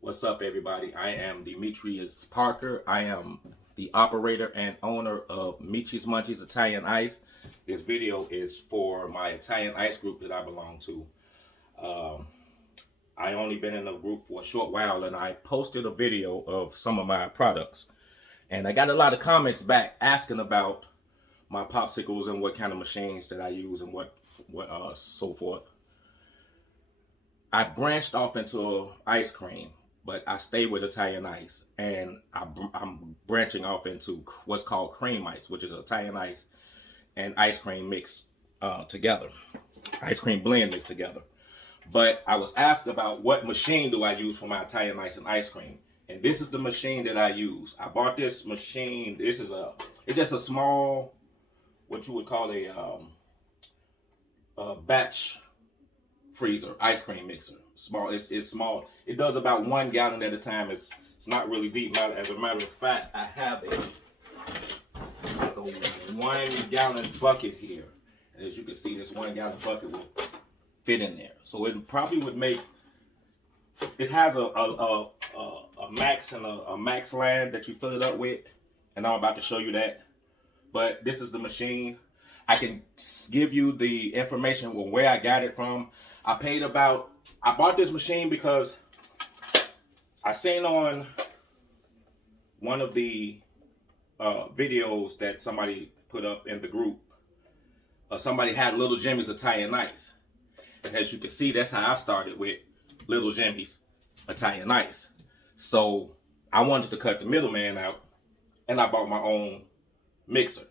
What's up, everybody? I am Demetrius Parker. I am the operator and owner of Michi's Munchies Italian Ice. This video is for my Italian ice group that I belong to. Um, I only been in the group for a short while, and I posted a video of some of my products. And I got a lot of comments back asking about my popsicles and what kind of machines that I use and what so forth. I branched off into ice cream, but I stay with Italian ice, and I'm branching off into what's called cream ice, which is Italian ice and ice cream mixed together, ice cream blend mixed together. But I was asked about what machine do I use for my Italian ice and ice cream, and this is the machine that I use. I bought this machine. It's just a small, what you would call a batch freezer ice cream mixer. Small. It's small. It does about 1 gallon at a time. It's not really deep. As a matter of fact, I have a 1 gallon bucket here. And as you can see, this 1 gallon bucket will fit in there. So it probably would make. It has a max and a max line that you fill it up with, and I'm about to show you that. But this is the machine. I can give you the information on where I got it from. I bought this machine because I seen on one of the videos that somebody put up in the group, somebody had Little Jimmy's Italian Ice. And as you can see, that's how I started with Little Jimmy's Italian Ice. So I wanted to cut the middleman out, and I bought my own mixer.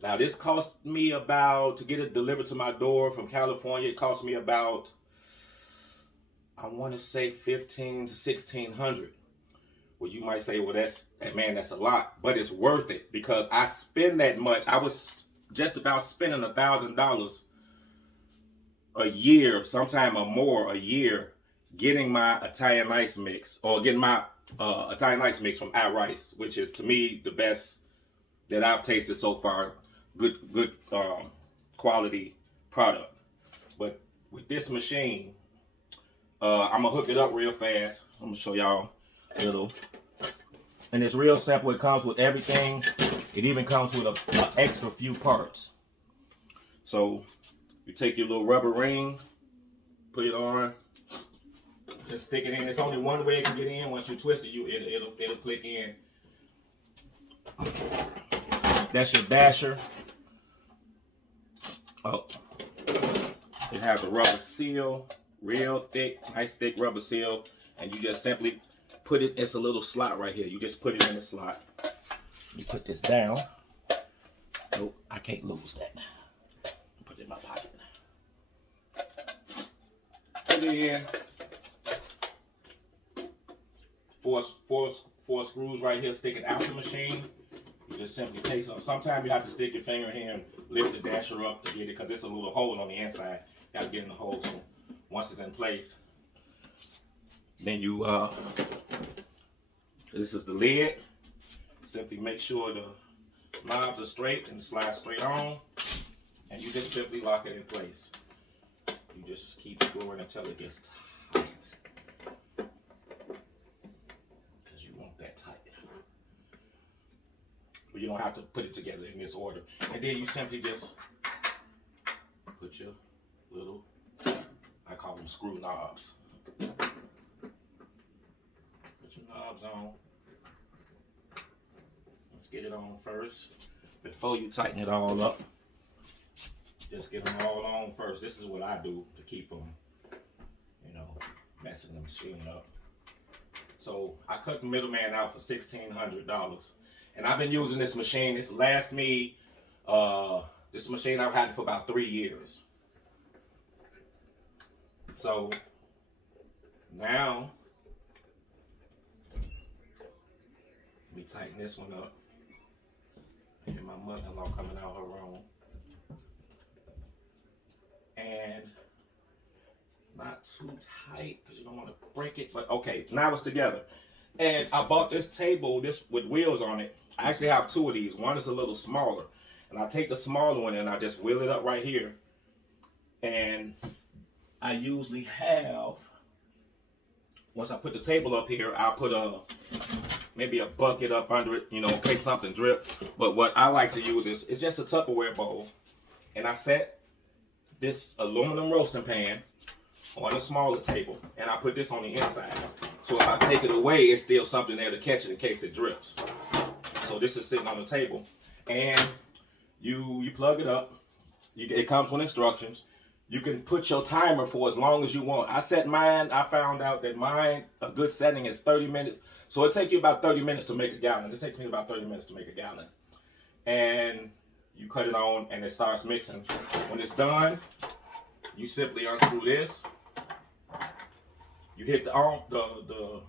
Now this cost me to get it delivered to my door from California, it cost me about, I want to say $1,500 to $1,600. Well, you might say, well, that's a lot, but it's worth it because I spend that much. I was just about spending $1,000 a year, sometime or more a year, getting my Italian ice mix, or getting my Italian ice mix from iRice, which is to me the best that I've tasted so far. Good quality product. But with this machine, I'm gonna hook it up real fast. I'm gonna show y'all a little, and it's real simple. It comes with everything. It even comes with a extra few parts. So you take your little rubber ring, put it on, just stick it in. It's only one way it can get in. Once you twist it, it'll click in. That's your dasher. Oh, it has a rubber seal, real thick, nice thick rubber seal, and you just simply put it. It's a little slot right here. You just put it in the slot. You put this down. Nope, I can't lose that. Put it in my pocket. Put it in. Four screws right here sticking out the machine. You just simply take some. Sometimes you have to stick your finger here and lift the dasher up to get it, because it's a little hole on the inside. You got to get in the hole. So once it's in place, then you this is the lid. Simply make sure the knobs are straight and slide straight on, and you just simply lock it in place. You just keep screwing until it gets tight, because you want that tight. But you don't have to put it together in this order. And then you simply just put your little, I call them screw knobs. Put your knobs on. Let's get it on first. Before you tighten it all up, just get them all on first. This is what I do to keep from, messing the machine up. So I cut the middleman out for $1,600. And I've been using this machine. This lasts me, this machine I've had it for about 3 years. So now, let me tighten this one up. I hear my mother-in-law coming out her room. And not too tight, because you don't want to break it. But okay, now it's together. And I bought this table, this with wheels on it. I actually have 2 of these. One is a little smaller. And I take the smaller one and I just wheel it up right here. And I usually have once I put the table up here, I'll put maybe a bucket up under it, you know, in case something drip. But what I like to use is it's just a Tupperware bowl, and I set this aluminum roasting pan on a smaller table, and I put this on the inside. So if I take it away, it's still something there to catch it in case it drips. So this is sitting on the table, and you plug it up. It comes with instructions. You can put your timer for as long as you want. I set mine. I found out that mine, a good setting is 30 minutes. So it takes you about 30 minutes to make a gallon. It takes me about 30 minutes to make a gallon. And you cut it on and it starts mixing. When it's done, you simply unscrew this. You hit the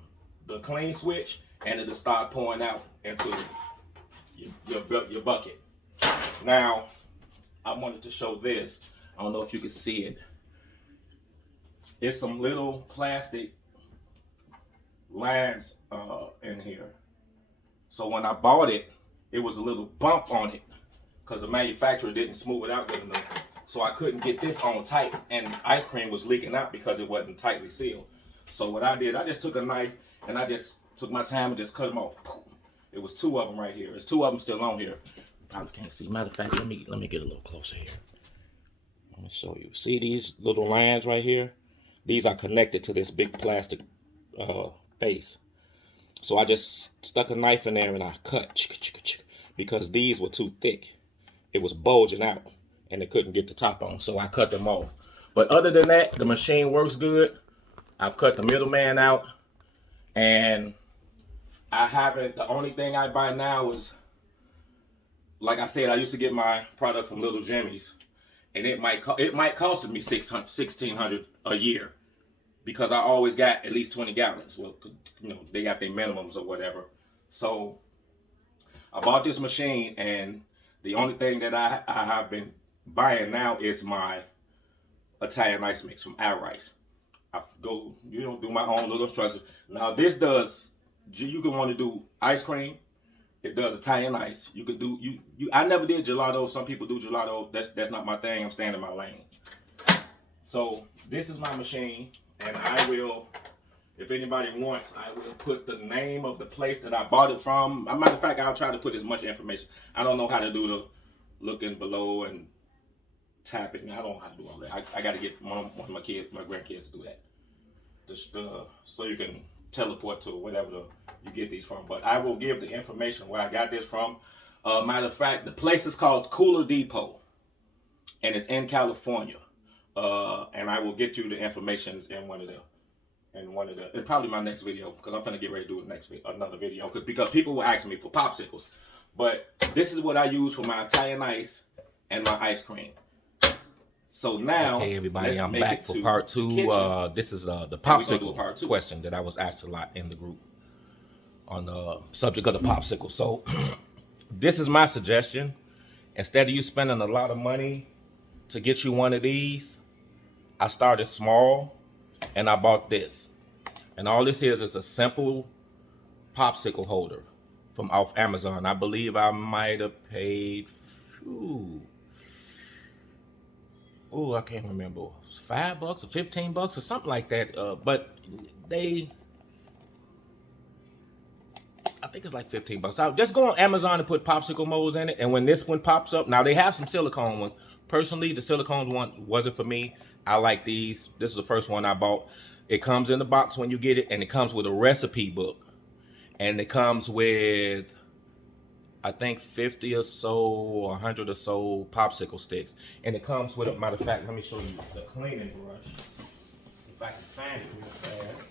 clean switch and it'll start pouring out into your bucket. Now, I wanted to show this. I don't know if you can see it. It's some little plastic lines in here. So when I bought it, it was a little bump on it because the manufacturer didn't smooth it out good enough. So I couldn't get this on tight, and ice cream was leaking out because it wasn't tightly sealed. So what I did, I just took a knife and I just took my time and just cut them off. It was 2 of them right here. There's 2 of them still on here. Probably can't see. Matter of fact, let me get a little closer here. Let me show you. See these little lines right here? These are connected to this big plastic base. So I just stuck a knife in there and I cut because these were too thick. It was bulging out and it couldn't get the top on. So I cut them off. But other than that, the machine works good. I've cut the middleman out, and I haven't. The only thing I buy now is, like I said, I used to get my product from Little Jimmy's, and it might cost me $1,600 a year because I always got at least 20 gallons. Well, you know, they got their minimums or whatever. So I bought this machine, and the only thing that I have been buying now is my Italian ice mix from Rice. I go, you know, do my own little instructions. Now this does, you can want to do ice cream. It does Italian ice. You could do, I never did gelato. Some people do gelato. That's not my thing. I'm staying in my lane. So this is my machine, and I will, if anybody wants, I will put the name of the place that I bought it from. As a matter of fact, I'll try to put as much information. I don't know how to do the looking below and tapping. I don't know how to do all that. I got to get one of my grandkids to do that. Just so you can teleport to whatever you get these from. But I will give the information where I got this from. Matter of fact, the place is called Cooler Depot, and it's in California. And I will get you the information in one of the, in probably my next video, because I'm finna get ready to do another video, because people were asking me for popsicles. But this is what I use for my Italian ice and my ice cream. So now, okay, everybody, I'm back for part 2. This is the popsicle question that I was asked a lot in the group on the subject of the popsicle. So this is my suggestion. Instead of you spending a lot of money to get you one of these, I started small and I bought this. And all this is a simple popsicle holder from off Amazon. I believe I might have paid, I can't remember, $5 or $15 or something like that. But I think it's like $15. I'll just go on Amazon and put popsicle molds in it. And when this one pops up, now they have some silicone ones. Personally, the silicone one wasn't for me. I like these. This is the first one I bought. It comes in the box when you get it, and it comes with a recipe book. And it comes with, I think, 50 or so, or 100 or so popsicle sticks. And it comes with, matter of fact, let me show you the cleaning brush. If I can find it real fast.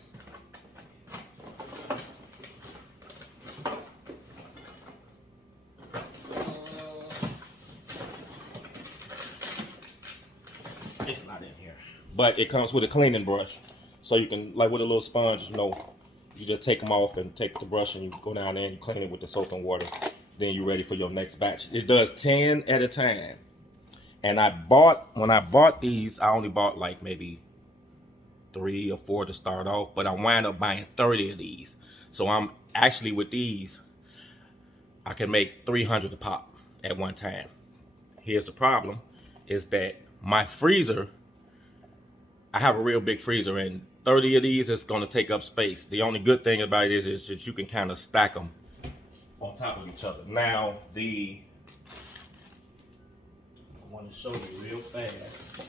It's not in here. But it comes with a cleaning brush. So you can, like with a little sponge, you know, you just take them off and take the brush and you go down there and you clean it with the soap and water. Then you're ready for your next batch. It does 10 at a time. And when I bought these, I only bought like maybe 3 or 4 to start off, but I wound up buying 30 of these. So I'm actually, with these, I can make 300 a pop at one time. Here's the problem, is that my freezer, I have a real big freezer, and 30 of these is going to take up space. The only good thing about it is that you can kind of stack them on top of each other. Now, I want to show you real fast.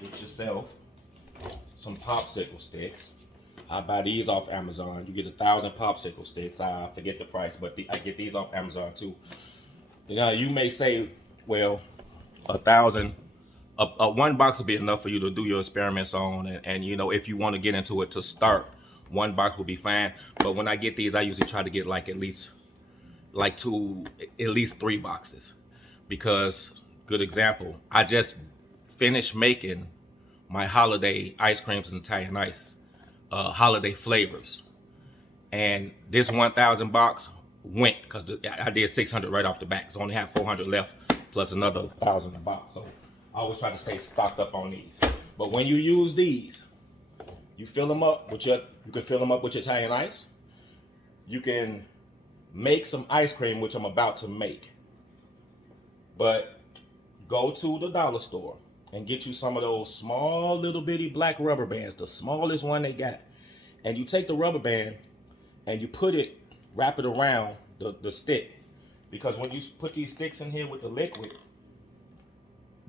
Get yourself some popsicle sticks. I buy these off Amazon. You get 1,000 popsicle sticks. I forget the price, but I get these off Amazon too. Now you may say, well, 1,000, one box will be enough for you to do your experiments on, and you know, if you want to get into it to start, one box will be fine. But when I get these, I usually try to get at least 3 boxes, because good example, I just finished making my holiday ice creams and Italian ice. Holiday flavors, and this 1,000 box went because I did 600 right off the bat, so I only have 400 left plus another 1,000 a box. So I always try to stay stocked up on these. But when you use these, you fill them up with you can fill them up with your Italian ice. You can make some ice cream, which I'm about to make. But go to the dollar store and get you some of those small little bitty black rubber bands, the smallest one they got. And you take the rubber band and you wrap it around the stick. Because when you put these sticks in here with the liquid,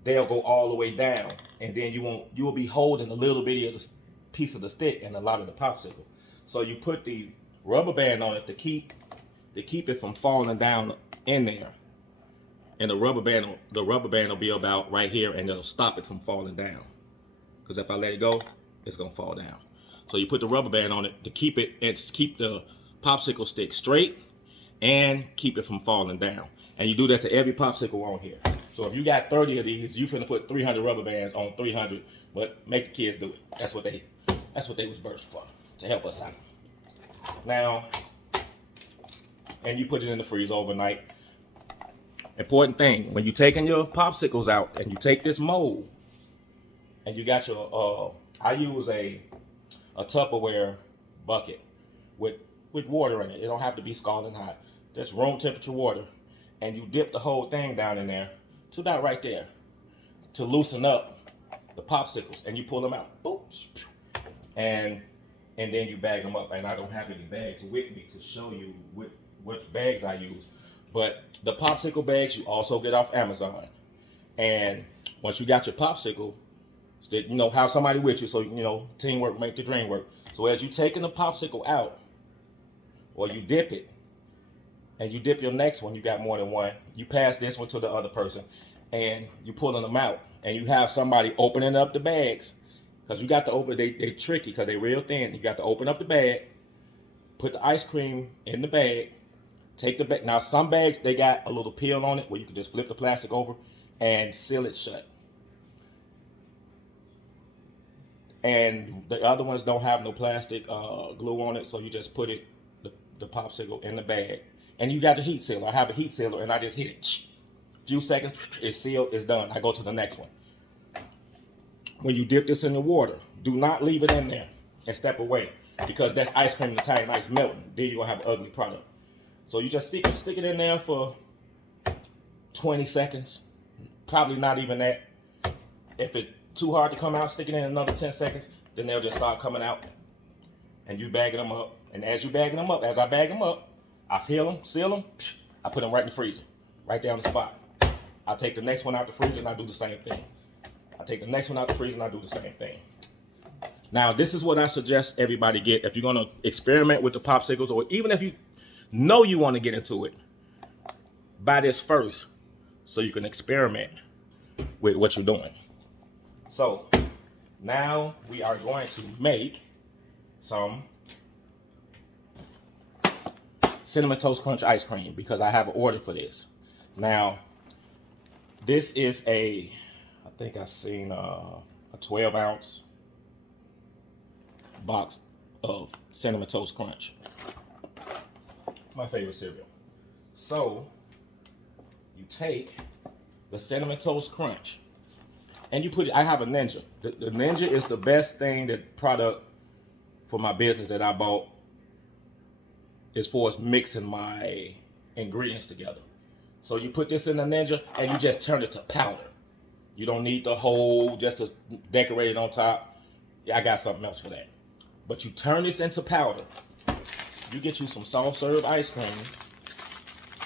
they'll go all the way down. And then you will be holding a little bitty of the piece of the stick and a lot of the popsicle. So you put the rubber band on it to keep it from falling down in there. And the rubber band will be about right here, and it'll stop it from falling down. Because if I let it go, it's gonna fall down. So you put the rubber band on it to keep the popsicle stick straight and keep it from falling down. And you do that to every popsicle on here. So if you got 30 of these, you finna put 300 rubber bands on 300. But make the kids do it. That's what they was birthed for, to help us out. Now, and you put it in the freezer overnight. Important thing, when you're taking your popsicles out and you take this mold and you got your, I use a Tupperware bucket with water in it. It don't have to be scalding hot. Just room temperature water. And you dip the whole thing down in there to about right there to loosen up the popsicles, and you pull them out. Boop. And then you bag them up. And I don't have any bags with me to show you which bags I use. But the popsicle bags you also get off Amazon. And once you got your popsicle, have somebody with you, so teamwork make the dream work. So as you taking the popsicle out, or you dip it, and you dip your next one, you got more than one, you pass this one to the other person, and you pulling them out, and you have somebody opening up the bags, because you got to open, they tricky because they real thin. You got to open up the bag, put the ice cream in the bag, take the bag. Now some bags, they got a little peel on it where you can just flip the plastic over and seal it shut. And the other ones don't have no plastic glue on it, so you just put the popsicle in the bag. And you got the heat sealer. I have a heat sealer, and I just hit it. Few seconds, it's sealed, it's done. I go to the next one. When you dip this in the water, do not leave it in there and step away, because that's ice cream and Italian ice melting. Then you're going to have an ugly product. So you just stick it in there for 20 seconds. Probably not even that. If it's too hard to come out, stick it in another 10 seconds. Then they'll just start coming out. And you bagging them up. And as you bagging them up, as I bag them up, I seal them, I put them right in the freezer, right down the spot. I take the next one out the freezer and I do the same thing. I take the next one out the freezer and I do the same thing. Now, this is what I suggest everybody get. If you're going to experiment with the popsicles, or even if you know you want to get into it, buy this first so you can experiment with what you're doing. So, now we are going to make some Cinnamon Toast Crunch ice cream, because I have an order for this. Now, this is I think I've seen a 12-ounce box of Cinnamon Toast Crunch. My favorite cereal. So, you take the Cinnamon Toast Crunch and you put it, I have a Ninja. The Ninja is the best product for my business that I bought as far as mixing my ingredients together. So you put this in the Ninja and you just turn it to powder. You don't need the whole just to decorate it on top. Yeah, I got something else for that. But you turn this into powder. You get you some soft serve ice cream.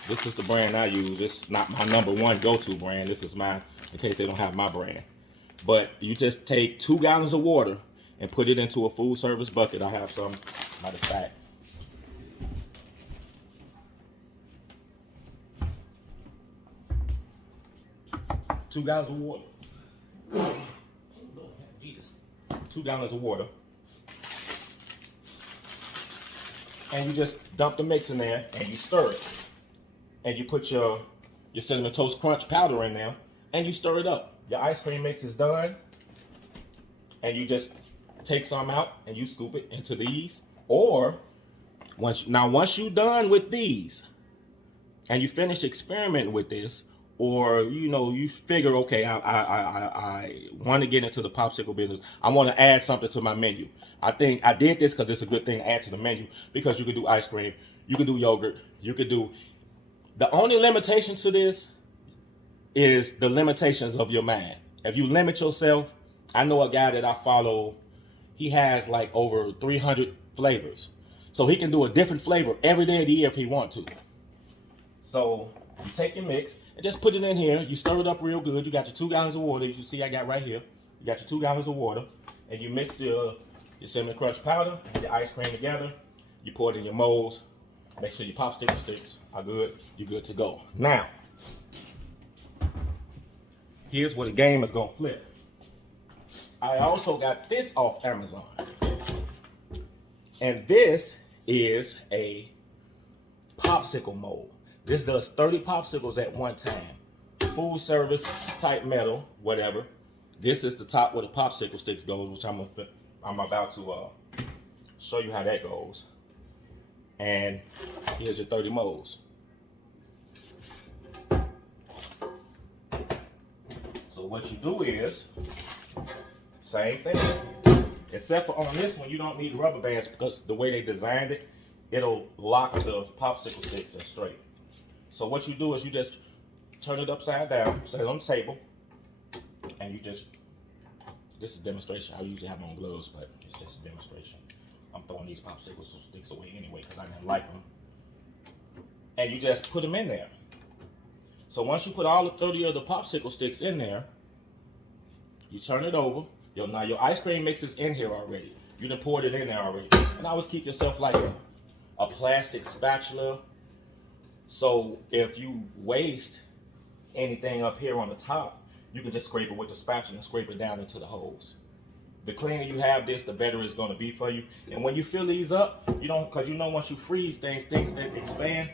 This is the brand I use. This is not my #1 go-to brand. This is mine in case they don't have my brand. But you just take 2 gallons of water and put it into a food service bucket. I have some, matter of fact. 2 gallons of water. Jesus. 2 gallons of water. And you just dump the mix in there and you stir it. And you put your Cinnamon Toast Crunch powder in there and you stir it up. Your ice cream mix is done. And you just take some out and you scoop it into these. Or once you're done with these and you finish experimenting with this, or you figure, okay, I want to get into the popsicle business. I want to add something to my menu. I think I did this because it's a good thing to add to the menu, because you could do ice cream, you could do yogurt, you could do. The only limitation to this is the limitations of your mind. If you limit yourself, I know a guy that I follow. He has like over 300 flavors, so he can do a different flavor every day of the year if he wants to. So you take your mix and just put it in here. You stir it up real good. You got your 2 gallons of water, as you see I got right here. You got your 2 gallons of water, and you mix your Cinnamon Crunch powder and your ice cream together. You pour it in your molds. Make sure your popsicle sticks are good. You're good to go. Now, here's where the game is gonna flip. I also got this off Amazon, and this is a popsicle mold. This does 30 popsicles at one time. Food service type metal, whatever. This is the top where the popsicle sticks goes, which I'm about to show you how that goes. And here's your 30 molds. So what you do is, same thing. Except for on this one, you don't need rubber bands because the way they designed it, it'll lock the popsicle sticks in straight. So what you do is you just turn it upside down, set it on the table, and you just, this is a demonstration. I usually have on gloves, but it's just a demonstration. I'm throwing these popsicle sticks away anyway because I didn't like them. And you just put them in there. So once you put all the 30 of the popsicle sticks in there, you turn it over. Now your ice cream mix is in here already. You done poured it in there already. And always keep yourself like a plastic spatula. So if you waste anything up here on the top, you can just scrape it with the spatula and scrape it down into the holes. The cleaner you have this, the better it's going to be for you. And when you fill these up, you don't, because once you freeze things that expand,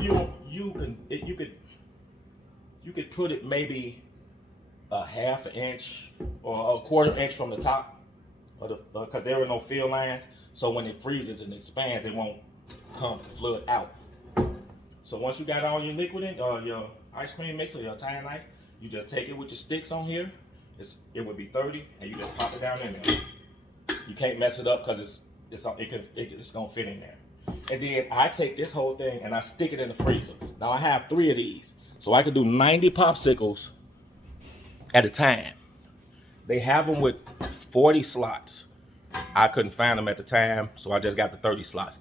you could put it maybe a ½ an inch or a ¼ inch from the top, because there are no fill lines. So when it freezes and expands, it won't come flood out. So once you got all your liquid in, your ice cream mix or your Italian ice, you just take it with your sticks on here. It would be 30, and you just pop it down in there. You can't mess it up because it's gonna fit in there. And then I take this whole thing and I stick it in the freezer. Now I have 3 of these, so I can do 90 popsicles at a time. They have them with 40 slots. I couldn't find them at the time, so I just got the 30 slots.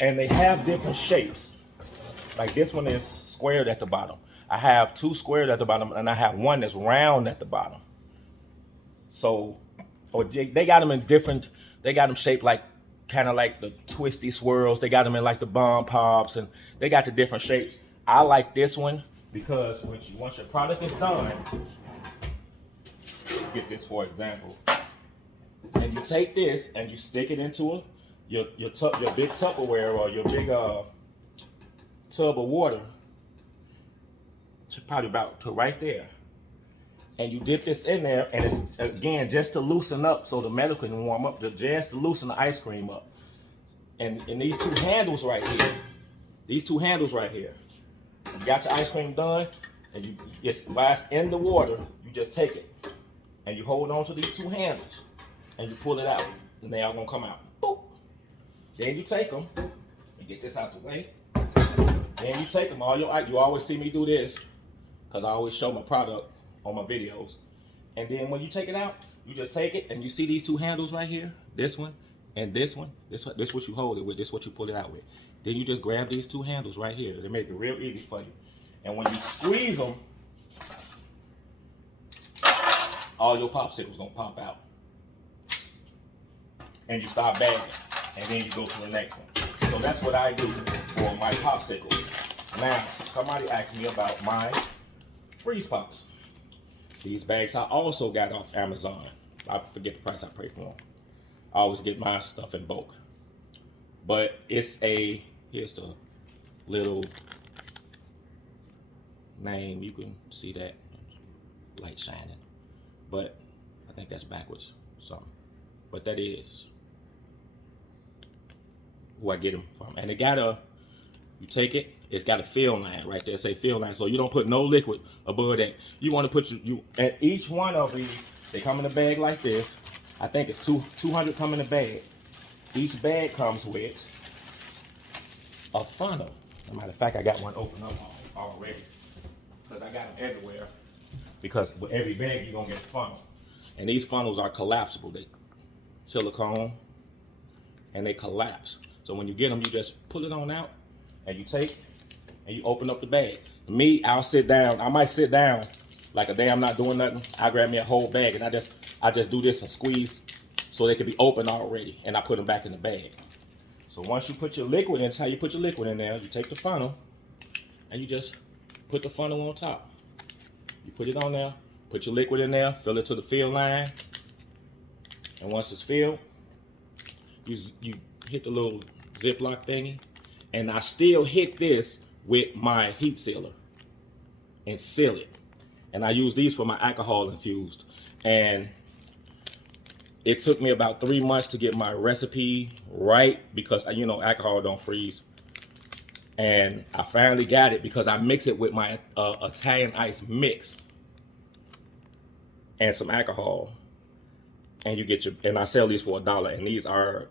And they have different shapes. Like this one is squared at the bottom. I have 2 squared at the bottom, and I have 1 that's round at the bottom. So, or they got them in different. They got them shaped like kind of like the twisty swirls. They got them in like the bomb pops, and they got the different shapes. I like this one because once your product is done, get this for example, and you take this and you stick it into your big Tupperware or your big tub of water. Probably about to right there, and you dip this in there, and it's again just to loosen up so the metal can warm up, just to loosen the ice cream up. And these 2 handles right here, you got your ice cream done, and while it's in the water, you just take it and you hold on to these 2 handles and you pull it out, and they all gonna come out. Boop. Then you take them You get this out the way. Then you take them all you always see me do this because I always show my product on my videos. And then when you take it out, you just take it and you see these two handles right here, this one and this one. This what you hold it with, this what you pull it out with. Then you just grab these two handles right here. They make it real easy for you. And when you squeeze them, all your popsicles gonna pop out. And you start bagging. And then you go to the next one. So that's what I do for my popsicles. Now, somebody asked me about my freeze pops. These bags I also got off Amazon. I forget the price I paid for them. I always get my stuff in bulk. But here's the little name. You can see that light shining. But I think that's backwards something. But that is who I get them from. And it got you take it, it's got a fill line right there, say fill line. So you don't put no liquid above that. You want to put at each one of these, they come in a bag like this. I think it's 200 come in a bag. Each bag comes with a funnel. As a matter of fact, I got one open up already because I got them everywhere. Because with every bag, you're going to get a funnel. And these funnels are collapsible. They silicone and they collapse. So when you get them, you just pull it on out and you take and you open up the bag. Me, I'll sit down. I might sit down like a day I'm not doing nothing. I grab me a whole bag and I just do this and squeeze so they can be open already. And I put them back in the bag. So once you put your liquid in, that's how you put your liquid in there. You take the funnel and you just put the funnel on top. You put it on there, put your liquid in there, fill it to the fill line. And once it's filled, you hit the little Ziploc thingy. And I still hit this with my heat sealer and seal it. And I use these for my alcohol infused. And it took me about 3 months to get my recipe right because, you know, alcohol don't freeze. And I finally got it because I mix it with my Italian ice mix and some alcohol. And you get and I sell these for $1. And these are,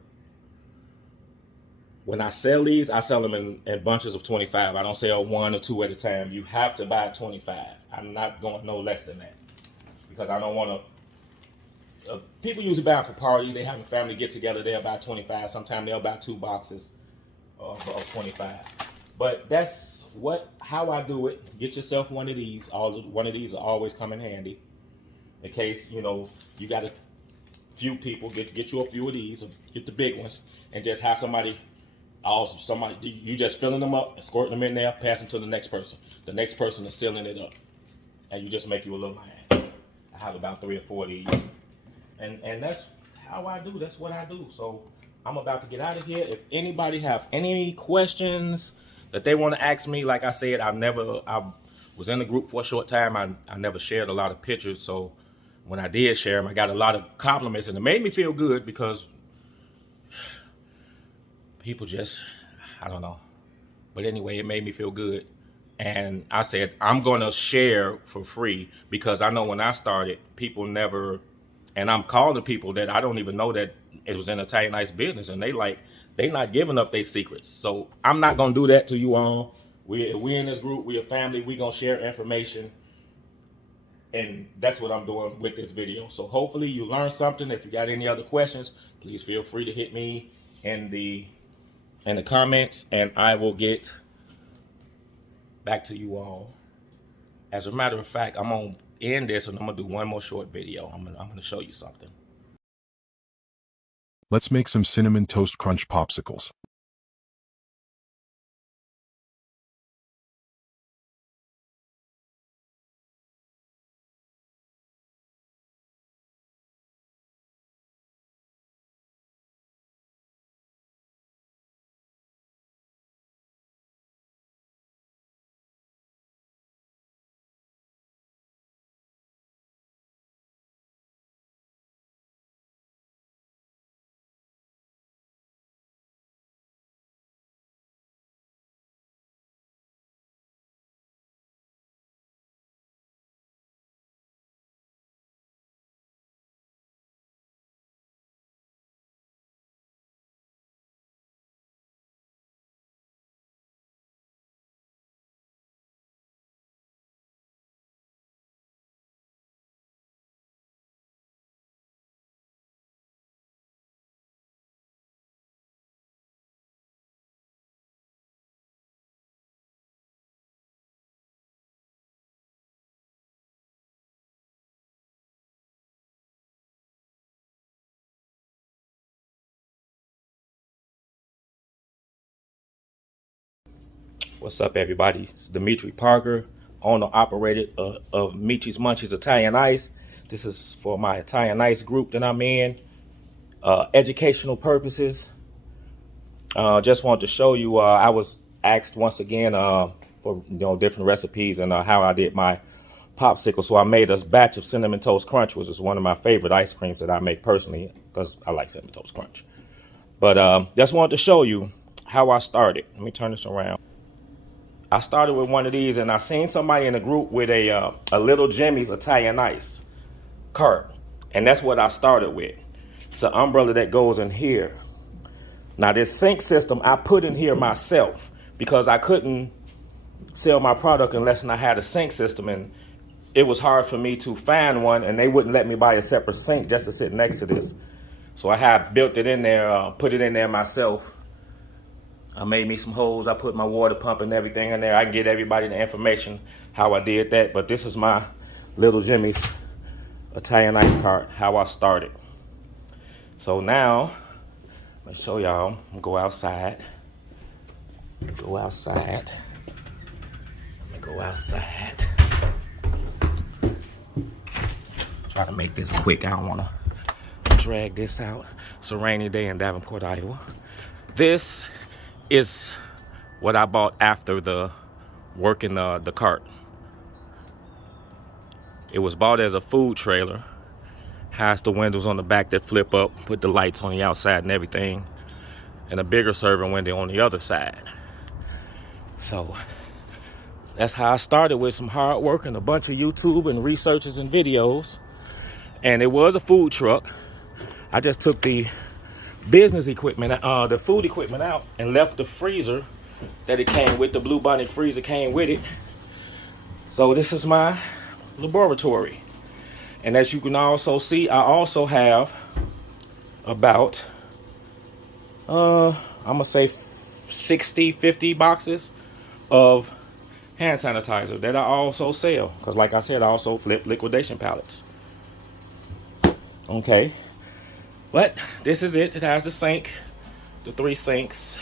when I sell these, I sell them in bunches of 25. I don't sell 1 or 2 at a time. You have to buy 25. I'm not going no less than that because I don't want to. People usually buy for parties. They have a family get together. They'll buy 25. Sometimes they'll buy 2 boxes of 25. But that's how I do it. Get yourself one of these. One of these will always come in handy in case you got a few people. Get you a few of these. Or get the big ones and just have somebody. You just filling them up and squirting them in there, pass them to the next person. The next person is sealing it up, and you just make you a little line. I have about 3 or 4 of these, and that's how I do. That's what I do. So I'm about to get out of here. If anybody have any questions that they want to ask me, like I said, I was in the group for a short time. I never shared a lot of pictures, so when I did share them, I got a lot of compliments, and it made me feel good because people just, I don't know. But anyway, it made me feel good. And I said, I'm going to share for free because I know when I started, people never, and I'm calling people that I don't even know that it was in a Italian ice business. And they not giving up their secrets. So I'm not going to do that to you all. We in this group, we a family, we going to share information. And that's what I'm doing with this video. So hopefully you learned something. If you got any other questions, please feel free to hit me in the comments and I will get back to you all. As a matter of fact, I'm gonna end this and I'm gonna do one more short video. I'm gonna show you something. Let's make some cinnamon toast crunch popsicles. What's up, everybody? It's Dimitri Parker, owner operator of Michi's Munchies Italian Ice. This is for my Italian Ice group that I'm in. Educational purposes. Just wanted to show you. I was asked once again for different recipes and how I did my popsicle. So I made a batch of cinnamon toast crunch, which is one of my favorite ice creams that I make personally because I like cinnamon toast crunch. But just wanted to show you how I started. Let me turn this around. I started with one of these, and I seen somebody in the group with a Little Jimmy's Italian Ice cart, and that's what I started with. It's an umbrella that goes in here. Now this sink system I put in here myself because I couldn't sell my product unless I had a sink system, and it was hard for me to find one, and they wouldn't let me buy a separate sink just to sit next to this. So I have built it in there, put it in there myself. I made me some holes. I put my water pump and everything in there. I can get everybody the information how I did that. But this is my Little Jimmy's Italian Ice cart, how I started. So now, let me show y'all. I'm gonna go outside. Go outside. Let me go outside. Try to make this quick. I don't want to drag this out. It's a rainy day in Davenport, Iowa. This is what I bought after the working the cart. It was bought as a food trailer. Has the windows on the back that flip up, put the lights on the outside and everything, and a bigger serving window on the other side. So that's how I started, with some hard work and a bunch of YouTube and researches and videos. And it was a food truck. I just took the business equipment, the food equipment out, and left the freezer that it came with. The Blue Bunny freezer came with it. So this is my laboratory. And as you can also see, I also have about, I'm gonna say 60, 50 boxes of hand sanitizer that I also sell. Because like I said, I also flip liquidation pallets. Okay. But this is it. It has the sink, the 3 sinks.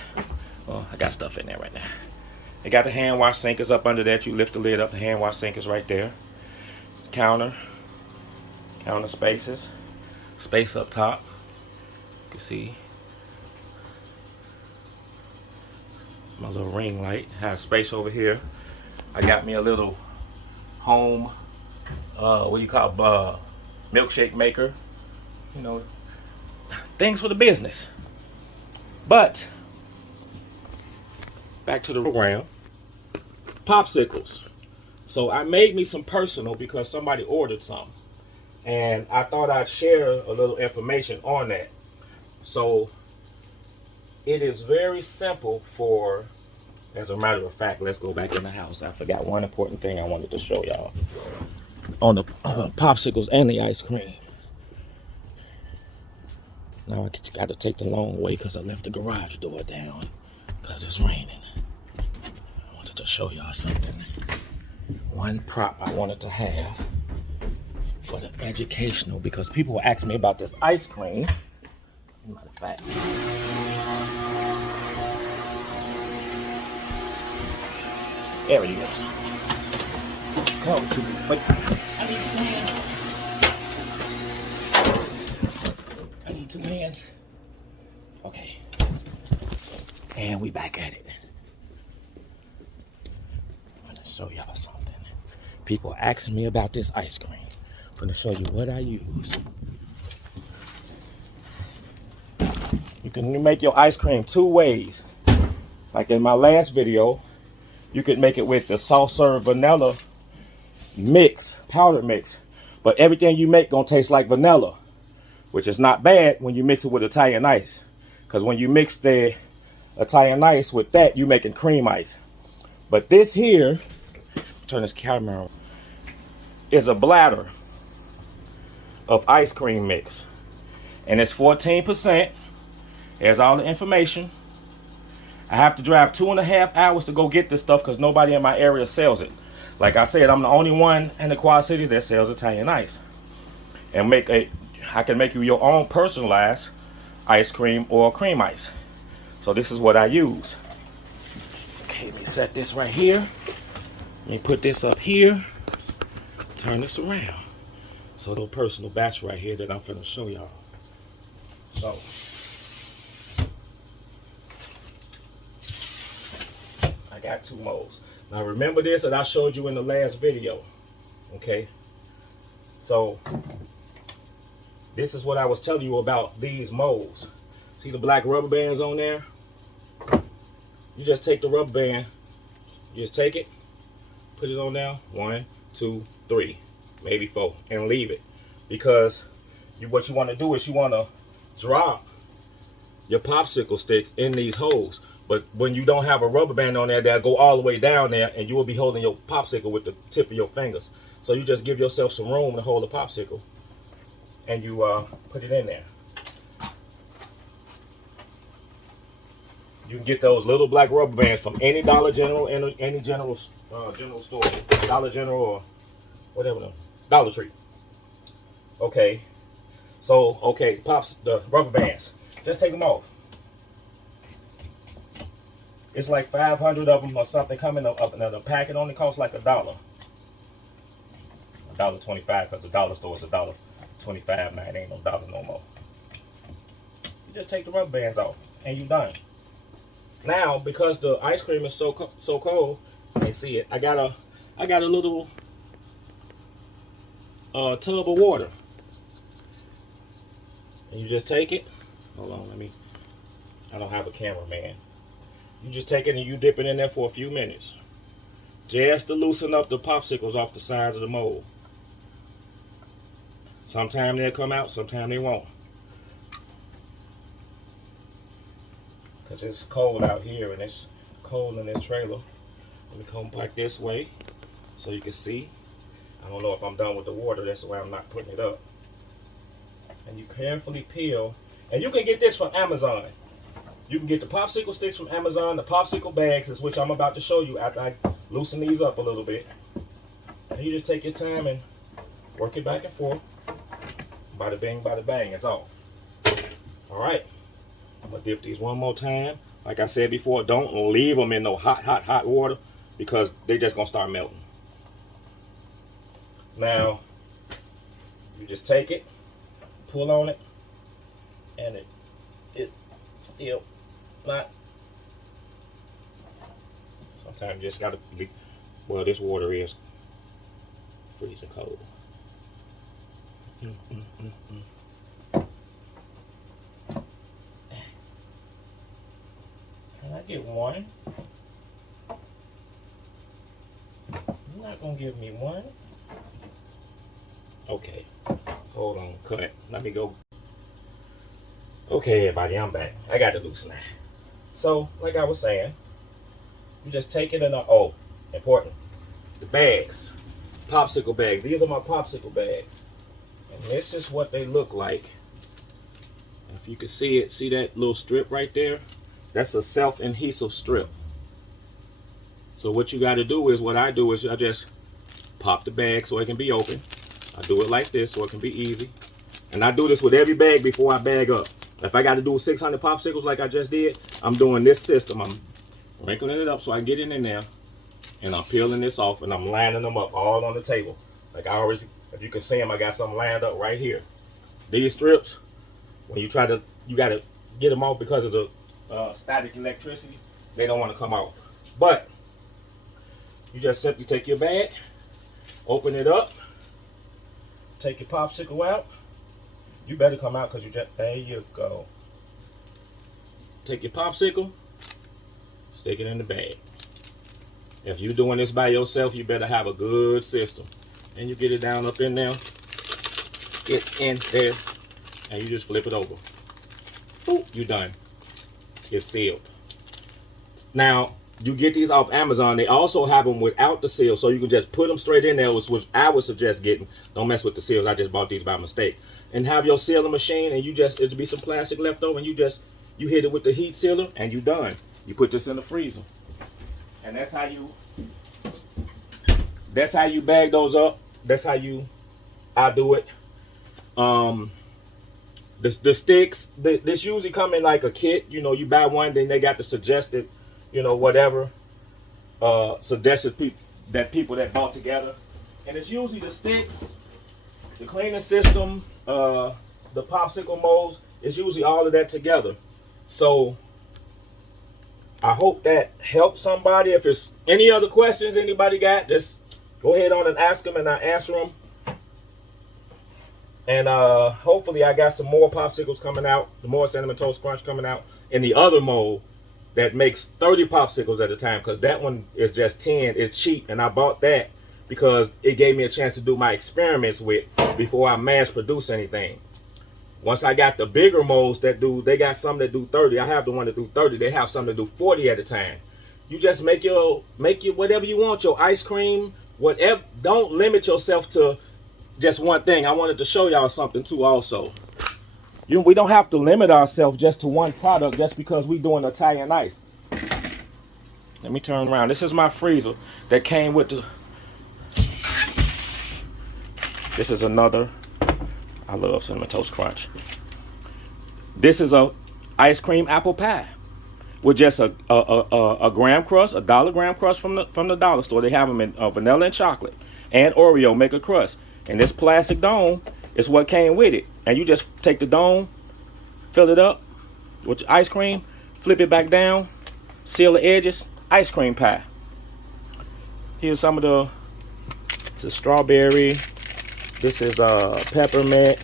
Oh, I got stuff in there right now. It got the hand wash sink is up under that. You lift the lid up, the hand wash sink is right there. Counter spaces, space up top. You can see my little ring light. Has space over here. I got me a little home, what do you call, milkshake maker. You know, things for the business. But back to the program. Popsicles. So I made me some personal because somebody ordered some, and I thought I'd share a little information on that. So it is very simple for, as a matter of fact, let's go back in the house. I forgot one important thing I wanted to show y'all on the popsicles and the ice cream. Now I got to take the long way because I left the garage door down because it's raining. I wanted to show y'all something. One prop I wanted to have for the educational, because people will ask me about this ice cream. Matter of fact, there it is. Come to me. Wait. I need 2 hands. I need 2 hands. Okay. And we back at it. I'm gonna show y'all something. People asking me about this ice cream. I'm gonna show you what I use. You can make your ice cream 2 ways. Like in my last video, you could make it with the soft serve vanilla mix, powder mix. But everything you make gonna taste like vanilla, which is not bad when you mix it with Italian ice. Because when you mix the Italian ice with that, you're making cream ice. But this here, turn this camera on, is a bladder of ice cream mix. And it's 14%. There's all the information. I have to drive 2.5 hours to go get this stuff because nobody in my area sells it. Like I said, I'm the only one in the Quad Cities that sells Italian ice. And I can make you your own personalized ice cream or cream ice. So this is what I use. Okay. Okay, let me set this right here. Let me put this up here. Turn this around. So the personal batch right here that I'm finna show y'all. So I got 2 molds. Now remember this that I showed you in the last video. Okay. So this is what I was telling you about these molds. See the black rubber bands on there? You just take the rubber band, you just take it, put it on there, 1, 2, 3, maybe 4, and leave it. Because what you want to do is you want to drop your popsicle sticks in these holes. But when you don't have a rubber band on there, they'll go all the way down there, and you will be holding your popsicle with the tip of your fingers. So you just give yourself some room to hold a popsicle, and you put it in there. You can get those little black rubber bands from any Dollar General, any general store, Dollar General or whatever, Dollar Tree. Okay, so the rubber bands, just take them off. It's like 500 of them or something coming up. The packet only costs like $1. $1.25 because the dollar store is $1.25 now. It ain't no dollar no more. You just take the rubber bands off and you done. Now, because the ice cream is so cold, you can't see it. I got a little tub of water, and you just take it. Hold on, I don't have a cameraman. You just take it and you dip it in there for a few minutes, just to loosen up the popsicles off the sides of the mold. Sometime they'll come out, sometime they won't. Because it's cold out here and it's cold in this trailer. Let me come back this way so you can see. I don't know if I'm done with the water, that's why I'm not putting it up. And you carefully peel. And you can get this from Amazon. You can get the popsicle sticks from Amazon, the popsicle bags, is which I'm about to show you after I loosen these up a little bit. And you just take your time and work it back and forth. Bada bing, bada bang, it's off. Alright. I'm going to dip these one more time. Like I said before, don't leave them in no hot water because they're just going to start melting. Now, you just take it, pull on it, and it's still not. Sometimes you just got to, well, this water is freezing cold. Can I get one? You're not gonna give me one? Okay, hold on, cut. Let me go. Okay, everybody, I'm back. I got it loose now. So, like I was saying, you just take it in a, oh, important, the bags, popsicle bags. These are my popsicle bags. And this is what they look like. If you can see it, see that little strip right there? That's a self-adhesive strip. So what you got to do is, what I do is I just pop the bag so it can be open. I do it like this so it can be easy. And I do this with every bag before I bag up. If I got to do 600 popsicles like I just did, I'm doing this system. I'm wrinkling it up so I get it in there. And I'm peeling this off and I'm lining them up all on the table. Like I always, if you can see them, I got some lined up right here. These strips, when you try to, you got to get them off because of the static electricity. They don't want to come off. But you just simply take your bag, open it up, take your popsicle out. You better come out because you just, there you go. Take your popsicle, stick it in the bag. If you're doing this by yourself, you better have a good system. And you get it down up in there, get in there, and you just flip it over. Boop, you're done. It's sealed. Now, you get these off Amazon. They also have them without the seal, so you can just put them straight in there, which I would suggest getting. Don't mess with the seals. I just bought these by mistake. And have your sealer machine, and you just, it'll be some plastic left over, and you hit it with the heat sealer, and you're done. You put this in the freezer. And that's how you bag those up. That's how I do it. The sticks, this usually come in like a kit. You know, you buy one, then they got the suggested, you know, whatever. suggested people that bought together. And it's usually the sticks, the cleaning system, the popsicle molds. It's usually all of that together. So I hope that helps somebody. If there's any other questions anybody got, just go ahead on and ask them and I answer them. And hopefully I got some more popsicles coming out, the more Cinnamon Toast Crunch coming out in the other mold that makes 30 popsicles at a time, because that one is just 10. It's cheap, and I bought that because it gave me a chance to do my experiments with before I mass produce anything. Once I got the bigger molds that do, they got some that do 30. I have the one that do 30. They have some that do 40 at a time. You just make your whatever you want, your ice cream, whatever. Don't limit yourself to just one thing. I wanted to show y'all something too also. We don't have to limit ourselves just to one product just because we're doing Italian ice. Let me turn around. This is my freezer that came with the... This is another... I love Cinnamon Toast Crunch. This is a ice cream apple pie with just a graham crust, a $1 graham crust from the dollar store. They have them in vanilla and chocolate and Oreo make a crust. And this plastic dome is what came with it. And you just take the dome, fill it up with your ice cream, flip it back down, seal the edges, ice cream pie. Here's some of the strawberry. This is peppermint.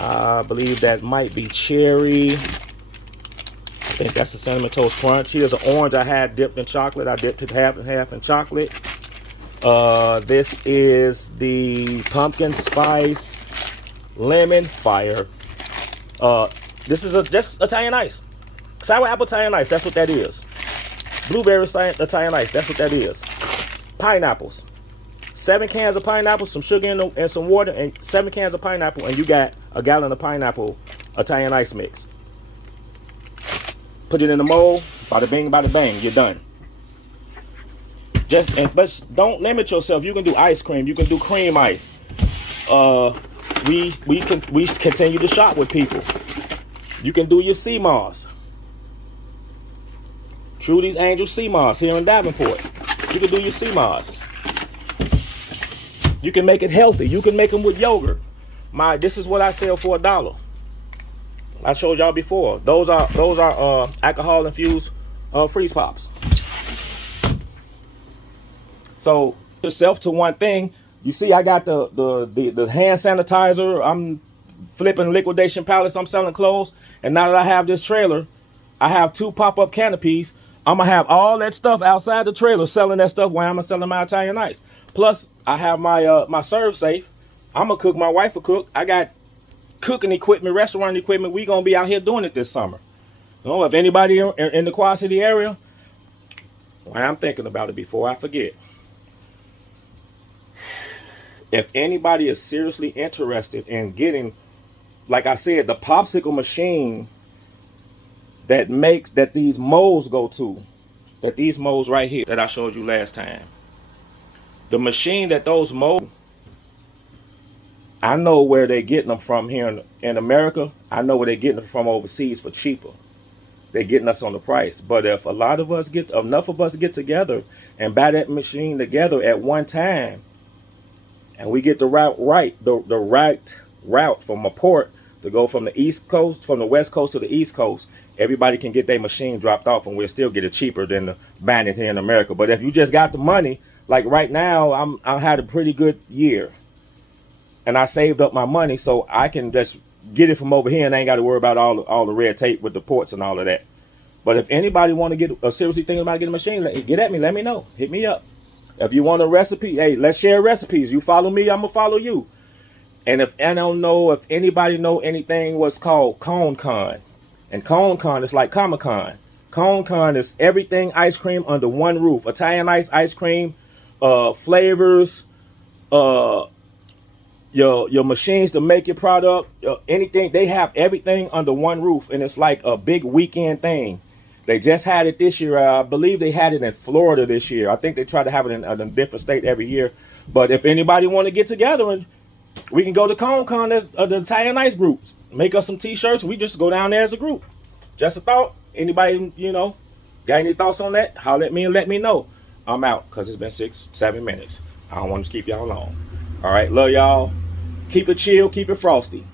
I believe that might be cherry. I think that's the Cinnamon Toast Crunch. Here's an orange I had dipped in chocolate. I dipped it half and half in chocolate. This is the pumpkin spice lemon fire. This is just Italian ice. Sour apple Italian ice, that's what that is. Blueberry Italian ice, that's what that is. Pineapples. 7 cans of pineapple, some sugar and some water, and 7 cans of pineapple, and you got a gallon of pineapple Italian ice mix. Put it in the mold, bada bing, bada bang, you're done. But don't limit yourself. You can do ice cream. You can do cream ice. We continue to shop with people. You can do your sea moss. Trudy's Angel Sea Moss here in Davenport. You can do your sea moss. You can make it healthy. You can make them with yogurt. This is what I sell for $1. I showed y'all before. Those are alcohol infused freeze pops. So yourself to one thing. You see, I got the hand sanitizer. I'm flipping liquidation pallets. I'm selling clothes. And now that I have this trailer, I have 2 pop-up canopies. I'm gonna have all that stuff outside the trailer, selling that stuff while I'm selling my Italian ice. Plus, I have my serve safe. I'm gonna cook. My wife will cook. I got cooking equipment, restaurant equipment. We gonna be out here doing it this summer. So if anybody in the Quad City area, well, I'm thinking about it before I forget. If anybody is seriously interested in getting, like I said, the popsicle machine that these molds go to, that these molds right here that I showed you last time, the machine that those molds, I know where they're getting them from here in America. I know where they're getting them from overseas for cheaper. They're getting us on the price. But if enough of us get together and buy that machine together at one time, and we get the route right, the right route from a port to go from the East Coast, from the West Coast to the East Coast, everybody can get their machine dropped off, and we'll still get it cheaper than buying it here in America. But if you just got the money, like right now, I had a pretty good year, and I saved up my money so I can just get it from over here, and I ain't got to worry about all the red tape with the ports and all of that. But if anybody want to get seriously thinking about getting a machine, get at me. Let me know. Hit me up. If you want a recipe, hey, let's share recipes. You follow me, I'm gonna follow you. And if I don't know if anybody know anything what's called Cone Con, and Cone Con is like Comic Con. Cone Con is everything ice cream under one roof. Italian ice cream, flavors, your machines to make your product, anything. They have everything under one roof, and it's like a big weekend thing. They just had it this year. I believe they had it in Florida this year. I think they try to have it in a different state every year. But if anybody want to get together, and we can go to Con, the Italian ice groups, make us some t-shirts. We just go down there as a group. Just a thought. Anybody, got any thoughts on that? Holler at me and let me know. I'm out because it's been 6, 7 minutes. I don't want to keep y'all long. All right, love y'all. Keep it chill, keep it frosty.